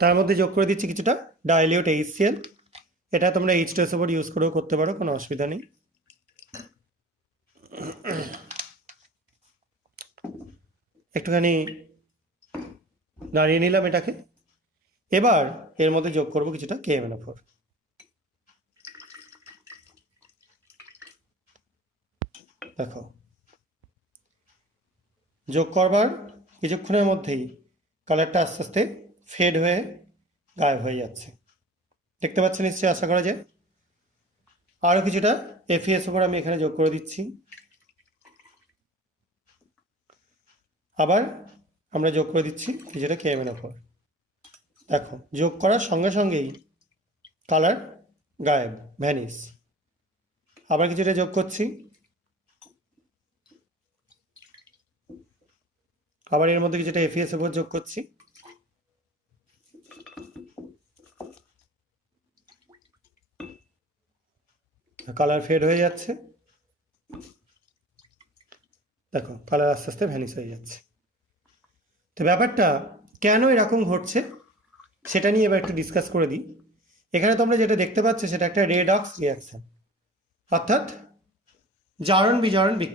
তার মধ্যে যোগ করে দিচ্ছি কিছুটা ডাইলিউট HCl। এটা তোমরা H2SO4 ইউজ করেও করতে পারো, কোনো অসুবিধা নেই। একটুখানি নাড়িয়ে নিলাম এটাকে। এবার এর মধ্যে যোগ করব কিছুটা KMnO4। দেখো, যোগ করবার কিছুক্ষণের মধ্যেই কালারটা আস্তে আস্তে ফেড হয়ে গায়েব হয়ে যাচ্ছে, দেখতে পাচ্ছেন নিশ্চয়ই, আশা করা যায়। আরও কিছুটা FeSO4 আমি এখানে যোগ করে দিচ্ছি। আবার আমরা যোগ করে দিচ্ছি কিছুটা KMnO4। দেখো, যোগ করার সঙ্গে সঙ্গেই কালার গায়েব, ভ্যানিশ। আবার কিছুটা যোগ করছি। আবার এর মধ্যে কিছুটা FeSO4 যোগ করছি। কালার ফেড হয়ে যাচ্ছে। দেখো, কালার আস্তে আস্তে ভ্যানিশ হয়ে যাচ্ছে। তো ব্যাপারটা কেন এরকম ঘটছে সেটা নিয়ে এবার একটু ডিসকাস করে দিই। এখানে তোমরা যেটা দেখতে পাচ্ছ সেটা একটা রেডক্স রিয়াকশন, অর্থাৎ জারণ বিজারণ বিক্রিয়া।